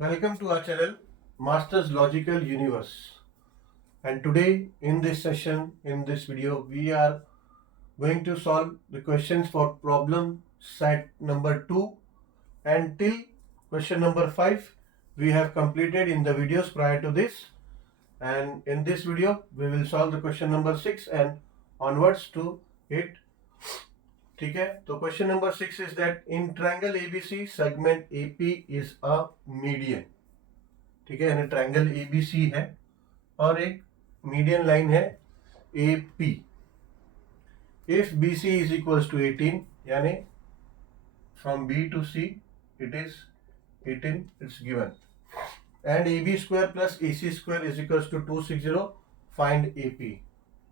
Welcome to our channel Masters Logical Universe. And today in this session, in this video, we are going to solve the questions for problem set number 2 and till question number 5 we have completed in the videos prior to this. And in this video we will solve the question number 6 and onwards to it. ठीक है, तो question number 6 is that in triangle ABC segment AP is a median. ठीक है, यानी triangle ABC है और एक median line है AP. If BC is equals to 18, यानी from B to C it is 18, it's given. And AB square plus AC square is equals to 260. Find AP.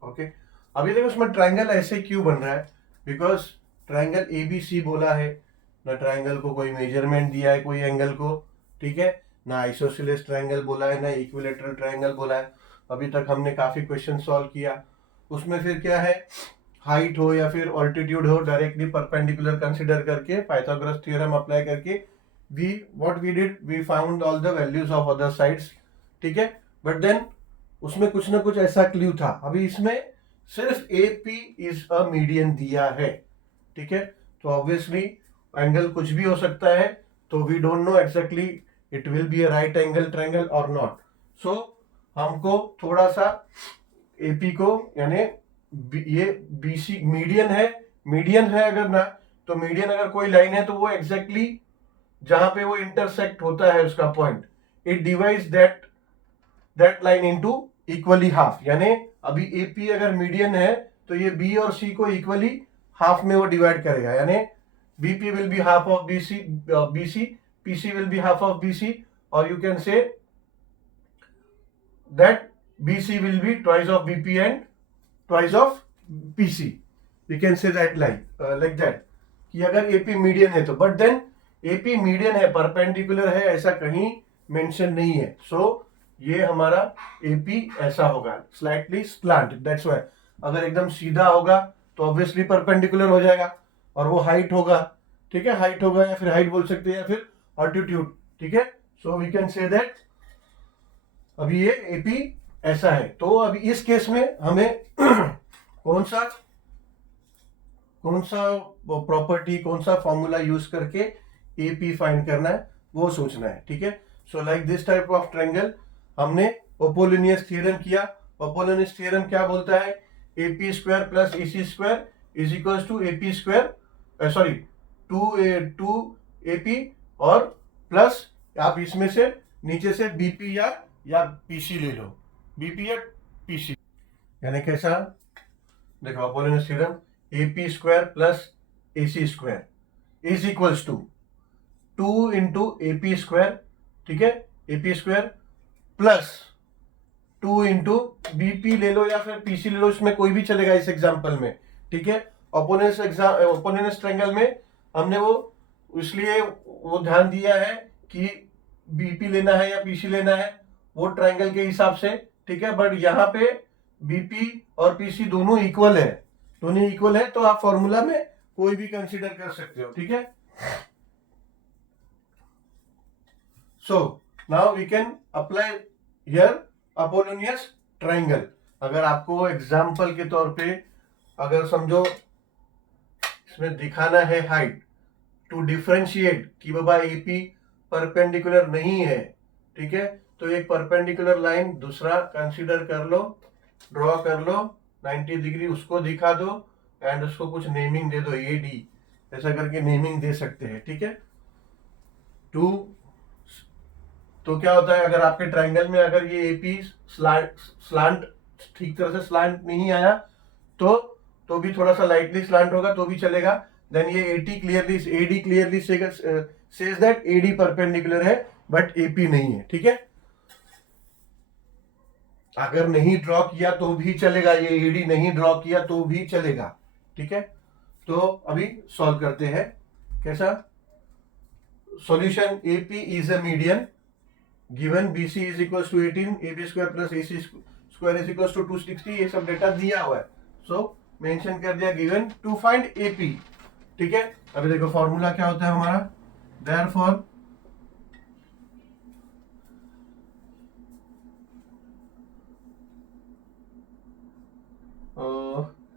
Okay, अभी देखो उसमें ट्रायंगल ऐसे क्यों बन रहा है? बिकॉज ट्रायंगल ABC बोला है, ना ट्रायंगल को कोई मेजरमेंट दिया है कोई एंगल को. ठीक है, ना आइसोसेलेस ट्रायंगल बोला है, ना इक्विलेटरल ट्रायंगल बोला है. अभी तक हमने काफी क्वेश्चन सॉल्व किया. उसमें फिर क्या है, हाइट हो या फिर ऑल्टीट्यूड हो, डायरेक्टली परपेंडिकुलर कंसिडर करके पाइथागोरस थ्योरम अप्लाई करके we did we found all the values of other sides. ठीक है, बट देन उसमें कुछ ना कुछ ऐसा क्लू था. अभी इसमें सिर्फ AP इज अ मीडियन दिया है. ठीक है, तो ऑब्वियसली एंगल कुछ भी हो सकता है, तो we don't know exactly it will be a right angle triangle और नॉट. सो हमको थोड़ा सा AP को, यानी ये BC मीडियन है अगर ना, तो मीडियन अगर कोई लाइन है तो वो एग्जैक्टली जहां पे वो इंटरसेक्ट होता है उसका point, it divides that line into equally half. यानी अभी AP अगर मीडियन है तो ये B और C को इक्वली हाफ में वो डिवाइड करेगा. यानी BP will be half of BC, PC will be half of BC, और you can say that BC will be twice of BP and twice of PC. You can say that like that कि अगर AP median है तो. But then AP median है, perpendicular है, ऐसा कहीं mention नहीं है. सो ये हमारा AP ऐसा होगा, स्लाइटली स्लांट. दैट्स व्हाई अगर एकदम सीधा होगा तो ऑब्वियसली परपेंडिकुलर हो जाएगा, और वो हाइट होगा. ठीक है, हाइट होगा, या फिर हाइट बोल सकते हैं, या फिर ऑल्टीट्यूड. ठीक है, so we can say that अभी ये AP ऐसा है. तो अभी इस केस में हमें कौन सा प्रॉपर्टी, कौन सा फॉर्मूला यूज करके AP फाइंड करना है वो सोचना है. ठीक है, so like this type of triangle हमने अपोलोनियस थ्योरम किया. अपोलोनियस थ्योरम क्या बोलता है? AP square plus AC square is equals to AP square, sorry 2AP, और प्लस आप इसमें से नीचे से BP या PC ले लो, BP या PC. यानी कैसा? देखो Apollonius theorem, AP square plus AC square is equals to 2 into AP square. ठीक है, AP square plus 2 into BP ले लो या फिर PC ले लो, इसमें कोई भी चलेगा इस एग्जांपल में. ठीक है, अपोलोनियस ट्रायंगल में हमने वो इसलिए वो ध्यान दिया है कि BP लेना है या PC लेना है वो ट्रायंगल के हिसाब से. ठीक है, बट यहाँ पे BP और PC दोनों इक्वल है, तो आप फॉर्मूला में कोई भी कंसीडर कर सकते हो. ठीक है, so now we can apply here Apollonius triangle. अगर आपको एग्जाम्पल के तौर पे अगर समझो इसमें दिखाना है हाइट टू डिफरेंशिएट कि बाबा AP परपेंडिकुलर नहीं है. ठीक है, तो एक परपेंडिकुलर लाइन दूसरा कंसीडर कर लो, ड्रॉ कर लो 90 डिग्री, उसको दिखा दो एंड उसको कुछ नेमिंग दे दो, AD ऐसा करके नेमिंग दे सकते हैं. ठीक है, तो क्या होता है, अगर आपके ट्रायंगल में अगर ये AP स्लांट ठीक तरह से स्लांट नहीं आया तो भी थोड़ा सा लाइटली स्लांट होगा तो भी चलेगा. देन ये AD clearly says that AD perpendicular है बट AP नहीं है. ठीक है, अगर नहीं ड्रॉ किया तो भी चलेगा, ये AD नहीं ड्रॉ किया तो भी चलेगा. ठीक है, तो अभी सॉल्व करते हैं. कैसा solution? AP is a median given BC is equal to 18, AB square plus AC square is equal to 260. ये सब डेटा दिया हुआ है, सो मेंशन कर दिया गिवन टू फाइंड AP. ठीक है, अभी देखो फॉर्मूला क्या होता है हमारा. Therefore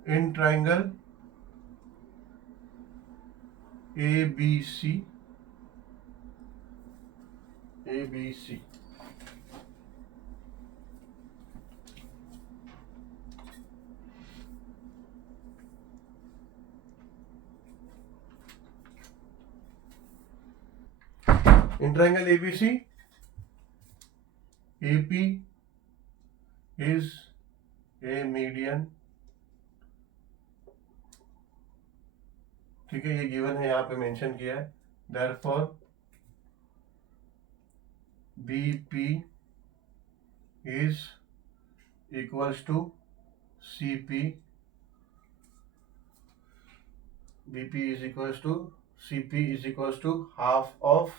in triangle ABC, ABC. In triangle ABC, AP is a median. ठीक है, ये गिवन है, यहाँ पे मेंशन किया है. Therefore BP is equals to CP. BP is equals to CP is equals to half of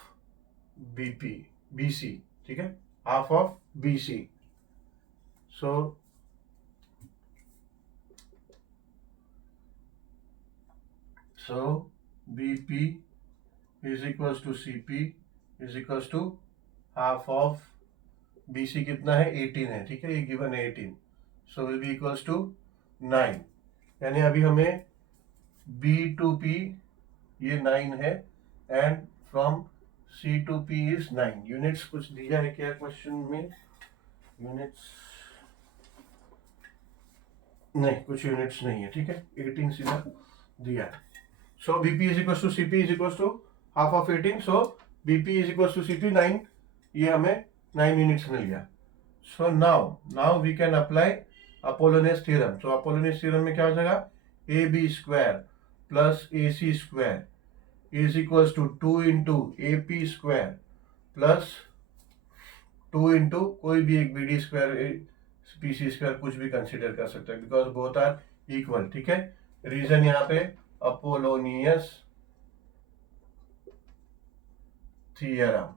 BC. ठीक है, half of BC. So BP is equals to CP is equals to half of BC. कितना है? 18 है. ठीक है, ये given है 18. So will be equals to 9. यानी अभी हमें B to P ये 9 है and from C to P is 9. Units कुछ दिया है क्या क्वेश्चन में? यूनिट्स नहीं, कुछ यूनिट्स नहीं है. ठीक है, 18 सीधा दिया है. सो BP is equals to CP is equals to half of 18. So BP is equals to CP 9. ये हमें 9 यूनिट्स मिल गया. So now we can apply Apollonius theorem. So Apollonius theorem में क्या हो जाएगा? AB square plus AC square is equals to 2 into AP square plus 2 into कोई भी एक BD स्क्वायर, PC स्क्वायर, कुछ भी कंसिडर कर सकते हैं बिकॉज बोथ आर इक्वल. ठीक है, रीजन यहाँ पे अपोलोनियस थ्योरम.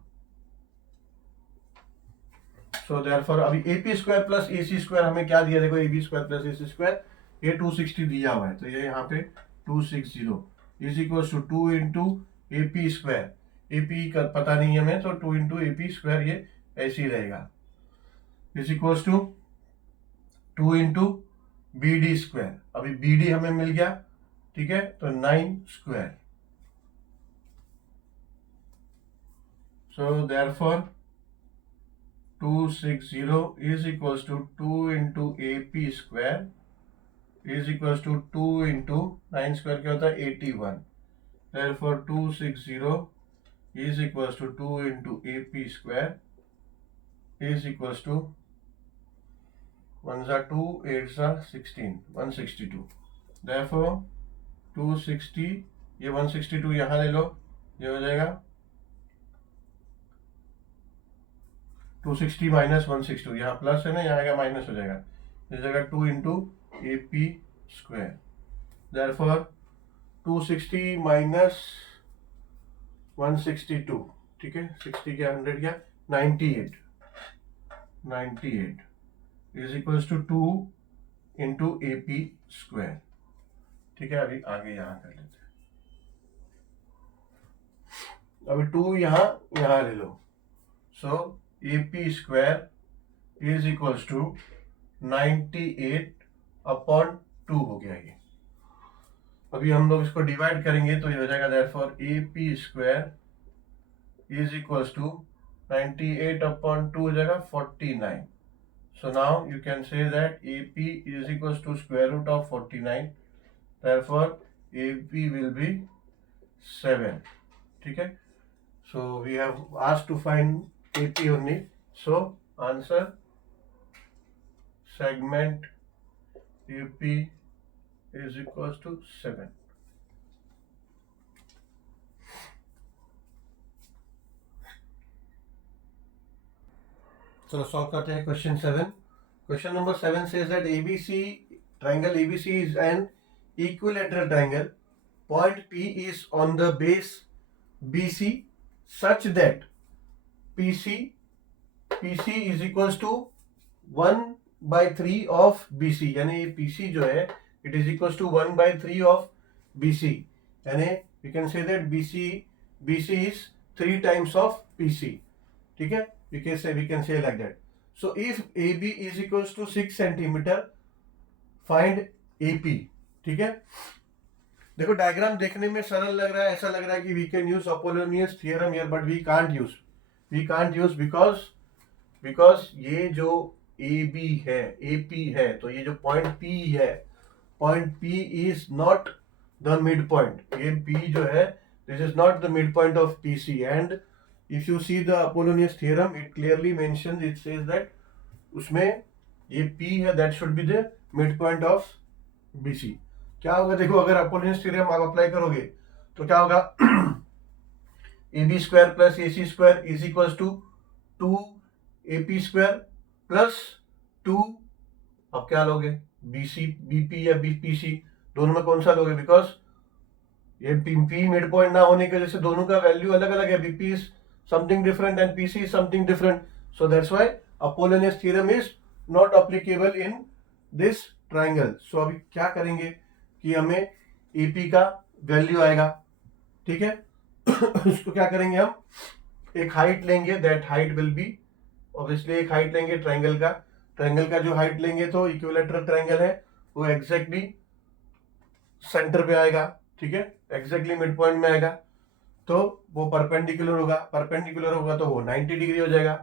सो देयरफॉर अभी AP square plus AC square हमें क्या दिया? देखो, AB square plus AC square ये 260 दिया हुआ है, तो ये यहाँ पे 260 is equal to 2 into AP square. AP का पता नहीं है हमें, तो 2 इंटू AP स्क्वायर ये ऐसे ही रहेगा is equal to 2 into BD square. अभी BD हमें मिल गया. ठीक है, तो 9 square. So therefore 260 is equals to 2 into AP square is equals to 2 into 9 square क्या होता है? 81. Therefore 260 is equals to 2 into AP square is equals to 1 2 8 16 162. Therefore 260, ये 162 यहाँ ले लो, ये हो जाएगा 260 माइनस 162. यहाँ प्लस है ना, यहाँ आएगा माइनस हो जाएगा. इस जगह 2 into AP square. Therefore 260 minus 162. ठीक है, 60 क्या 100 क्या 98 is equals to 2 into AP square. ठीक है, अभी आगे यहाँ कर लेते हैं. अभी 2 यहाँ ले लो. So AP square is equals to 98 upon 2 हो गया ये. अभी हम लोग इसको डिवाइड करेंगे तो ये हो जाएगा therefore AP square is equals to 98 upon 2 हो जाएगा 49. So now you can say that AP is equals to square root of 49. Therefore AP will be 7. ठीक है, so we have asked to find AP only. So answer segment AP is equals to 7. चलो solve करते हैं question 7. Question number 7 says that ABC triangle ABC is an equilateral triangle. Point P is on the base BC such that PC is equals to 1/3 of BC. यानी PC जो है it is equals to 1/3 of BC. यानी you can say that BC is 3 times of PC. ठीक है, we can say like that. So if AB is equals to 6 centimeter, find AP. ठीक है, देखो diagram देखने में सरल लग रहा है, ऐसा लग रहा है कि we can use Apollonius theorem here, but we can't use because ये जो ए बी है, ए पी है, तो ये जो पॉइंट पी है, point P is not the mid point, ये पी जो है this is not the mid point of P C, and if you see the Apollonius theorem it clearly mentions, it says that उसमें ये P है that should be the mid point of B C. क्या होगा देखो, अगर Apollonius theorem आप apply करोगे तो क्या होगा, A B square plus A C square is equal to 2 AP square plus 2, अब क्या लोगे, BC BP या BPC, दोनों में कौन सा लोगे, बिकॉज ये पी मिड पॉइंट ना होने की वजह से दोनों का वैल्यू अलग अलग है, BP is something different and PC is something different, so that's why Apollonius theorem is not applicable in this triangle. So अभी क्या करेंगे कि हमें AP का वैल्यू आएगा, ठीक है उसको क्या करेंगे, हम एक हाइट लेंगे, that height will be obviously, एक हाइट लेंगे ट्रायंगल का जो हाइट लेंगे तो इक्विलेटरल ट्रायंगल है वो एग्जैक्टली सेंटर पे आएगा, ठीक है, एग्जैक्टली मिड पॉइंट में आएगा, तो वो परपेंडिकुलर होगा तो वो 90 डिग्री हो जाएगा,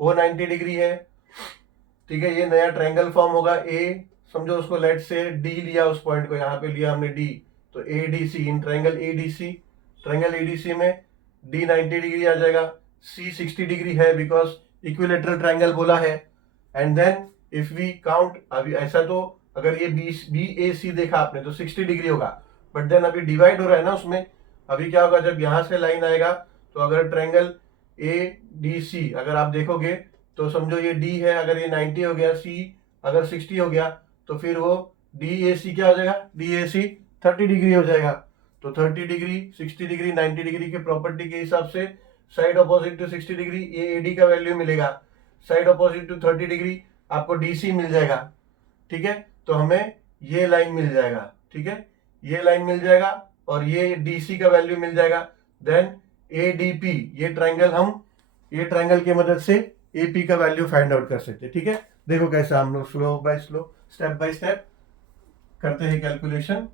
वो 90 डिग्री है, ठीक है, ये नया ट्रायंगल फॉर्म होगा, ए समझो उसको लेट से डी लिया, उस पॉइंट को यहाँ पे लिया हमने डी, तो ADC इन ट्रायंगल ADC में डी 90 डिग्री आ जाएगा, सी 60 डिग्री है बिकॉज इक्विलेटरल ट्रायंगल बोला है, and then if we count, अभी ऐसा तो अगर ये BAC देखा आपने तो 60 डिग्री होगा, बट देन अभी डिवाइड हो रहा है ना उसमें, अभी क्या होगा जब यहां से लाइन आएगा, तो अगर ट्रायंगल ADC अगर आप देखोगे तो समझो ये D है, अगर ये 90 हो गया, C अगर 60 हो गया, तो फिर वो DAC क्या हो जाएगा, DAC 30 डिग्री हो जाएगा, तो 30 डिग्री 60 डिग्री 90 डिग्री के प्रॉपर्टी के हिसाब से साइड अपोजिट टू 60 डिग्री ये AD का वैल्यू मिलेगा, साइड अपोजिट टू 30 डिग्री आपको DC मिल जाएगा, ठीक है, तो हमें ये लाइन मिल जाएगा, ठीक है, ये लाइन मिल जाएगा और ये DC का वैल्यू मिल जाएगा, देन ADP ये ट्रायंगल की मदद से AP का वैल्यू फाइंड आउट कर सकते हैं, ठीक है, देखो कैसा हम लोग स्लो बाय स्टेप करते हैं कैलकुलेशन।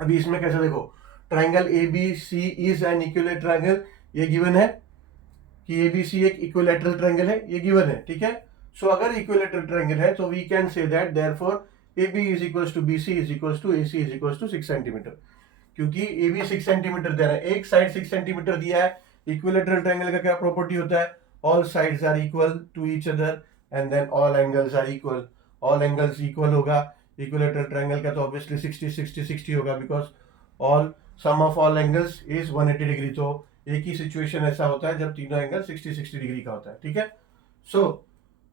अभी इसमें कैसे देखो, triangle ABC is an equilateral triangle, ये गिवन है कि ABC एक इक्विलेटरल ट्रायंगल है, ये गिवन है, ठीक है, सो अगर इक्विलेटरल ट्रायंगल है तो we can say that therefore AB is equals to BC is equals to AC is equals to 6 centimetre, क्योंकि AB 6 सेंटीमीटर दे रहा है, एक साइड 6 सेंटीमीटर दिया है, इक्विलेटरल ट्रायंगल का क्या प्रॉपर्टी होता है, all sides are equal to each other and then all angles are equal, all angles equal होगा, इक्विलेटरल ट्रायंगल का तो ऑब्वियसली 60 होगा because all sum of all angles is 180 degree, तो एक ही सिचुएशन ऐसा होता है जब तीनों एंगल 60 डिग्री का होता है, ठीक है, सो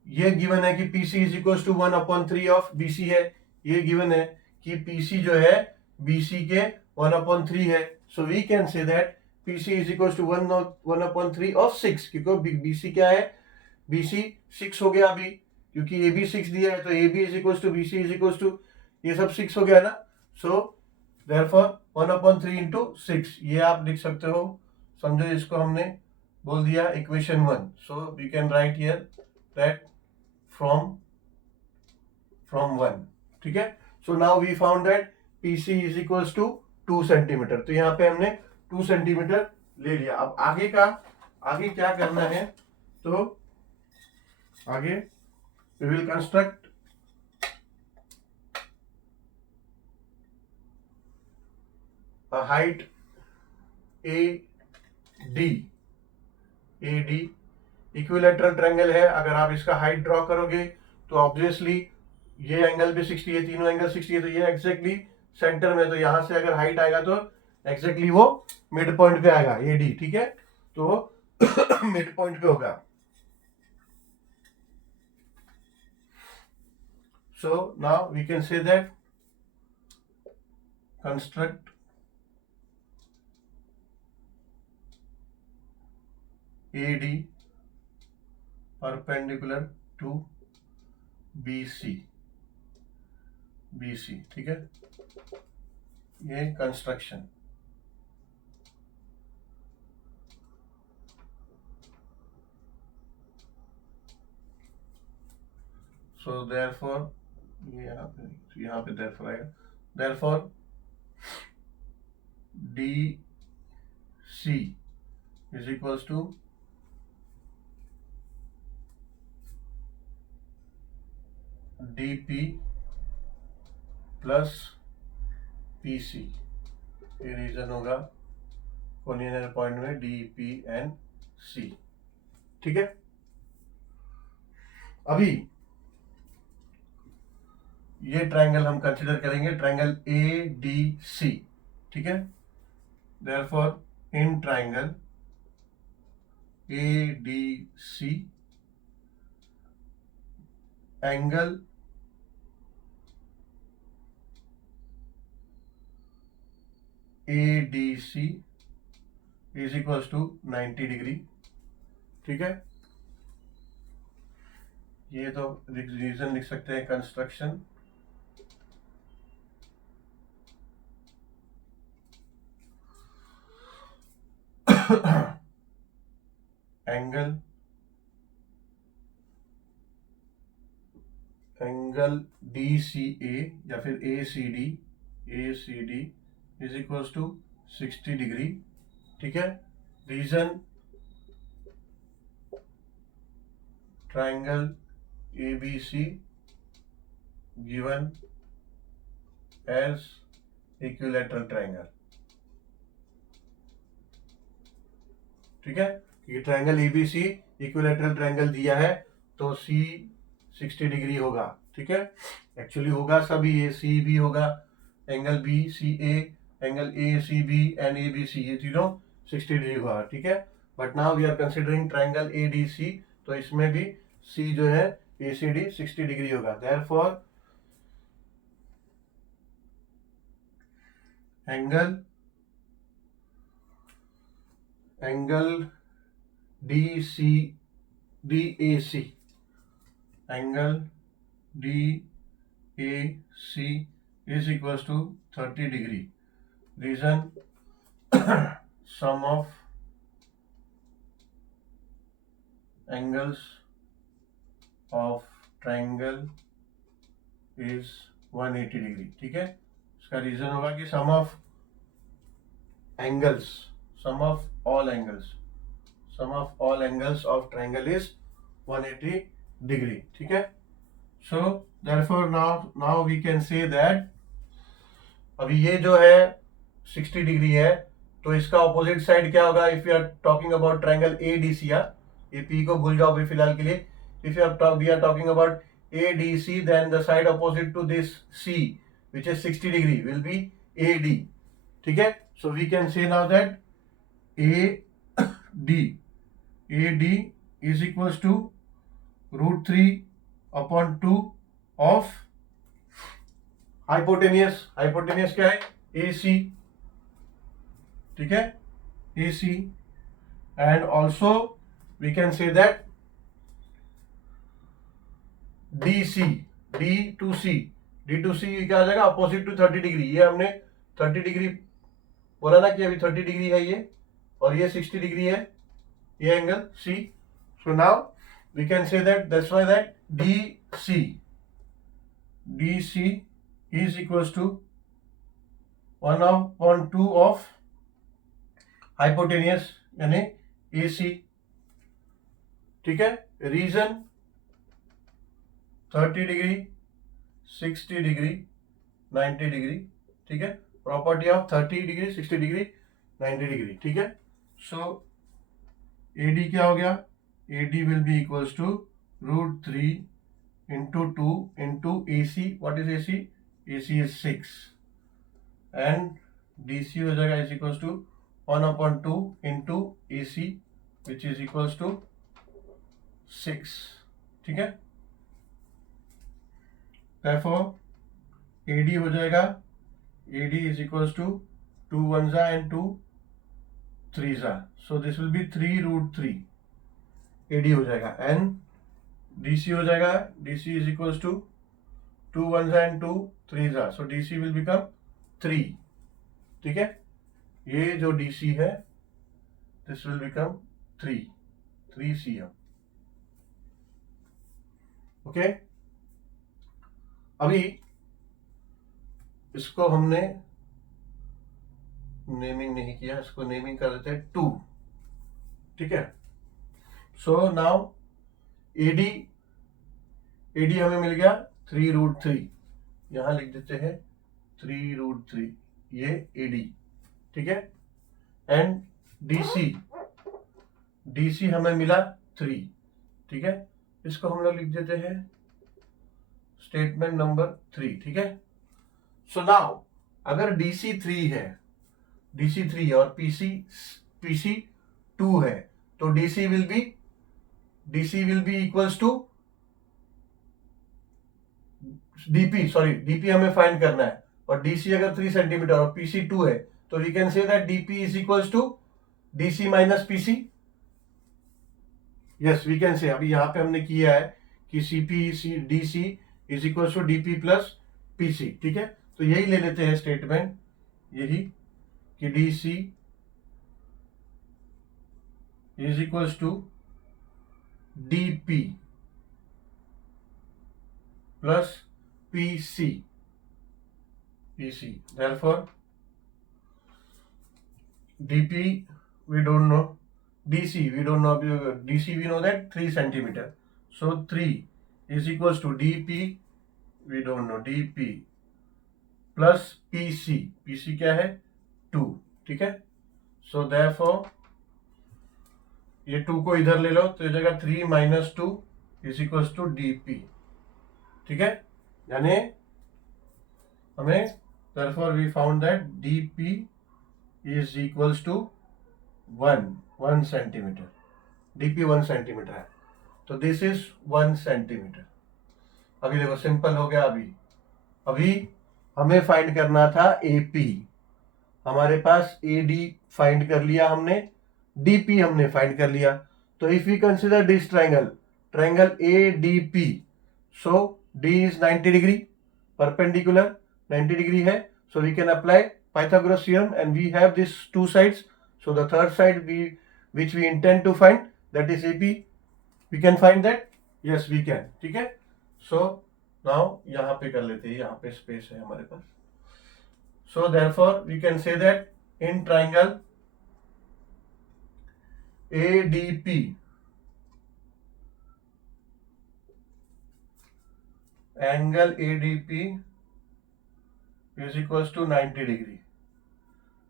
ये गिवन है कि PC is equal to 1/3 of BC है, ये गिवन है कि PC जो है BC के 1/3 है, so we can say that PC is equal to 1/3 of 6, क्योंकि BC क्या है, BC 6 हो गया अभी, क्योंकि AB 6 दिया है तो AB is equal to BC is equal to ये सब 6 हो गया ना, सो देयरफॉर 1/3 इंटू 6 ये आप लिख सकते हो, समझो इसको हमने बोल दिया equation 1, so we can write here that from 1, ठीक है, so now we found that PC is equals to 2 centimetre, तो यहाँ पे हमने 2 सेंटीमीटर ले लिया। अब आगे क्या करना है, तो आगे we will construct a height AD equilateral triangle है, अगर आप इसका हाइट ड्रॉ करोगे तो ऑब्वियसली ये एंगल भी 60 है, तीनों एंगल 60 है, तो ये एग्जैक्टली सेंटर में, तो यहां से अगर हाइट आएगा तो एग्जैक्टली वो मिड पॉइंट पे आएगा AD, ठीक है, तो मिड पॉइंट पे होगा, so now we can say that construct AD perpendicular to BC, ठीक है, ये कंस्ट्रक्शन, सो देयरफॉर ये यहाँ पे देयरफॉर आएगा therefore DC is equals to DP plus PC। ये रीजन होगा कोलिनियर पॉइंट में DP एंड C। ठीक है, अभी ये ट्रायंगल हम कंसिडर करेंगे, ट्रायंगल ADC। ठीक है, therefore in triangle ADC angle ADC is equals to 90 degree. ठीक है, ये तो रीजन लिख सकते हैं, कंस्ट्रक्शन एंगल DCA या फिर ACD is equals to 60 degree. ठीक है, reason triangle ABC given as equilateral triangle. ठीक है, ये ट्रायंगल ABC इक्विलैटरल ट्रायंगल दिया है तो C 60 डिग्री होगा। ठीक है, एक्चुअली होगा सभी, ये C भी होगा, angle BCA, angle ACB and ABC, ये तीनों 60 डिग्री होगा। ठीक है, but now we are considering triangle ADC, तो इसमें भी C जो है ACD 60 डिग्री होगा। Therefore angle DAC angle DAC is equals to 30 degree. Reason sum of angles of triangle is 180 degree. ठीक है, इसका रीजन होगा कि sum of all angles of triangle is 180 degree. ठीक है, so therefore now we can say that अभी ये जो है 60 डिग्री है, तो इसका ऑपोजिट साइड क्या होगा? If you are talking about triangle ADC, ये P को भूल जाओ अभी फिलहाल के लिए। If we are talking about ADC, then the side opposite to this C which is 60 degree will be AD। ठीक है, so we can say now that AD is equals to √3/2 of hypotenuse क्या है? AC। ठीक है, AC, and also we can say that DC, D2C क्या आ जाएगा? Opposite to 30 degree. ये हमने 30 डिग्री बोला ना कि अभी 30 डिग्री है ये, और ये 60 डिग्री है, ये angle C। So now we can say that that's why that DC is equals to 1/2 of hypotenuse यानी AC। ठीक है, रीजन 30 डिग्री, 60 डिग्री, 90 डिग्री। ठीक है, property of 30 degree, 60 degree, 90 degree. ठीक है, सो AD क्या हो गया? AD will be equals to √3 into 2 into AC। what is AC? AC is 6 and DC हो जाएगा is equals to 1/2 into AC which is equals to 6। ठीक है, therefore AD हो जाएगा, AD is equals to 2 1s and 2 3s, so this will be 3√3 AD हो जाएगा, and DC हो जाएगा, DC is equals to 2 1s and 2 3s, so DC will become 3। ठीक है, ये जो DC है this will become 3 cm। Okay, अभी इसको हमने नेमिंग नहीं किया, इसको नेमिंग कर देते हैं 2, ठीक है। सो नाउ एडी हमें मिल गया 3√3, यहां लिख देते हैं 3√3, ये एडी, ठीक है। एंड डीसी हमें मिला 3, ठीक है। इसको हम लोग लिख देते हैं स्टेटमेंट नंबर 3, ठीक है। सो नाउ अगर डीसी 3 है और पीसी 2 है, तो DC will be equals to DP हमें फाइंड करना है, और डीसी अगर 3 सेंटीमीटर और पीसी 2 है, तो we can say that DP is equals to DC minus PC. Yes, we can say. अभी यहाँ पे हमने किया है कि DC is equals to DP plus PC, ठीक है। तो यही ले लेते हैं स्टेटमेंट, यही कि DC is equals to DP plus PC, therefore dp we don't know, dc we don't know, dc we know that 3 centimeter, so 3 is equals to dp, we don't know, dp plus pc क्या है 2, ठीक है। so therefore ये 2 को इधर ले लो, तो ये जगह 3 minus 2 is equals to dp, ठीक है। यानी हमें therefore we found that dp is equals to 1 centimetre, dp 1 centimetre है, तो दिस इज 1 सेंटीमीटर। अभी देखो सिंपल हो गया। अभी हमें फाइंड करना था एपी, हमारे पास एडी फाइंड कर लिया हमने, डीपी हमने फाइंड कर लिया। तो if we consider this triangle ADP, so D is 90 degree, perpendicular 90 degree है, so we can apply Pythagoras theorem and we have these two sides. So the third side which we intend to find, that is AP. We can find that? Yes, we can. ठीक है। So now यहाँ पे कर लेते हैं, यहाँ पे space है हमारे पास। So therefore we can say that in triangle ADP, angle ADP is equals to 90 degree.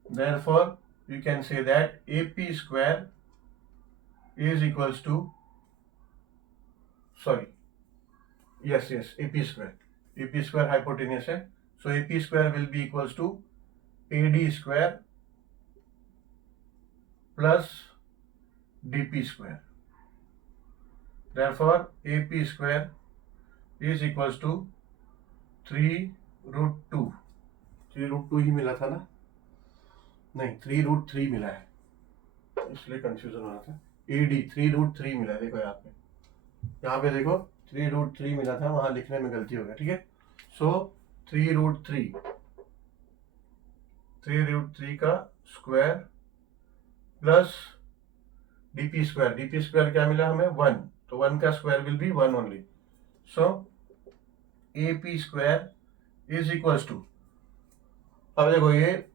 Therefore, we can say that AP square is equals to, AP square hypotenuse है, so AP square will be equals to AD square plus DP square. Therefore, AP square is equals to 3√2, 3√2 ही मिला था ना, नहीं 3√3 मिला है, इसलिए confusion हो रहा था। एडी 3√3 मिला है, देखो यहाँ पे देखो 3√3 मिला था, वहां लिखने में गलती हो गया, ठीक है। सो 3√3 का स्क्वायर प्लस डीपी स्क्वायर क्या मिला हमें 1, तो 1 का square will be 1 only. So AP square is equals to, अब देखो ये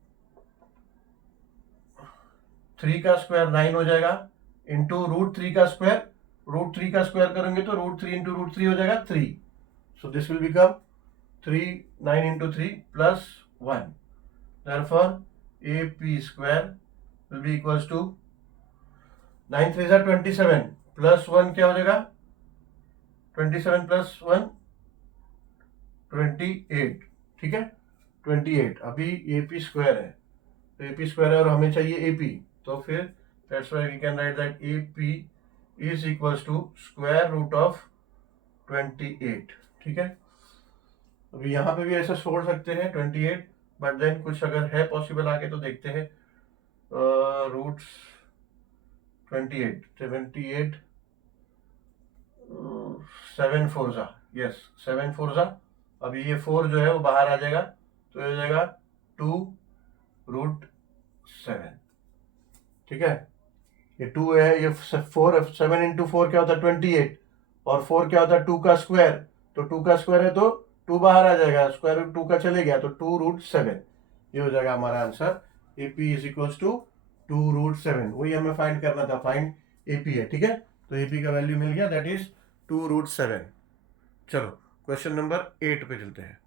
3 का स्क्वायर 9 हो जाएगा, इंटू √3 का स्क्वायर करेंगे तो √3 इंटू √3 हो जाएगा 3, so this will become 9 into 3 plus 1, therefore AP square will be equals to 9 3 are 27 plus 1 क्या हो जाएगा 27 प्लस 1 28, ठीक है 28। अभी AP स्क्वायर है, तो AP स्क्वायर है और हमें चाहिए AP, तो फिर that's why we can write that AP is equals to square root of 28, ठीक है। अभी यहाँ पे भी ऐसा छोड़ सकते हैं 28, बट देन कुछ अगर है पॉसिबल आगे तो देखते हैं। रूट्स 28 7 4 जा, यस 7 4 जा। अभी ये 4 जो है वो बाहर आ जाएगा, तो ये हो जाएगा 2√7, ठीक है। ये 2 है, ये 4, 7 इंटू 4 क्या होता है 28, और 4 क्या होता है 2 का स्क्वायर, तो 2 का स्क्वायर है तो 2 बाहर आ जाएगा, स्क्वायर रूट 2 का चले गया तो 2√7, ये हो जाएगा हमारा answer. AP is equal to 2√7, वही हमें फाइंड करना था, फाइंड एपी है, ठीक है। तो एपी का वैल्यू मिल गया, दैट इज 2√7। चलो क्वेश्चन नंबर 8 पे चलते हैं।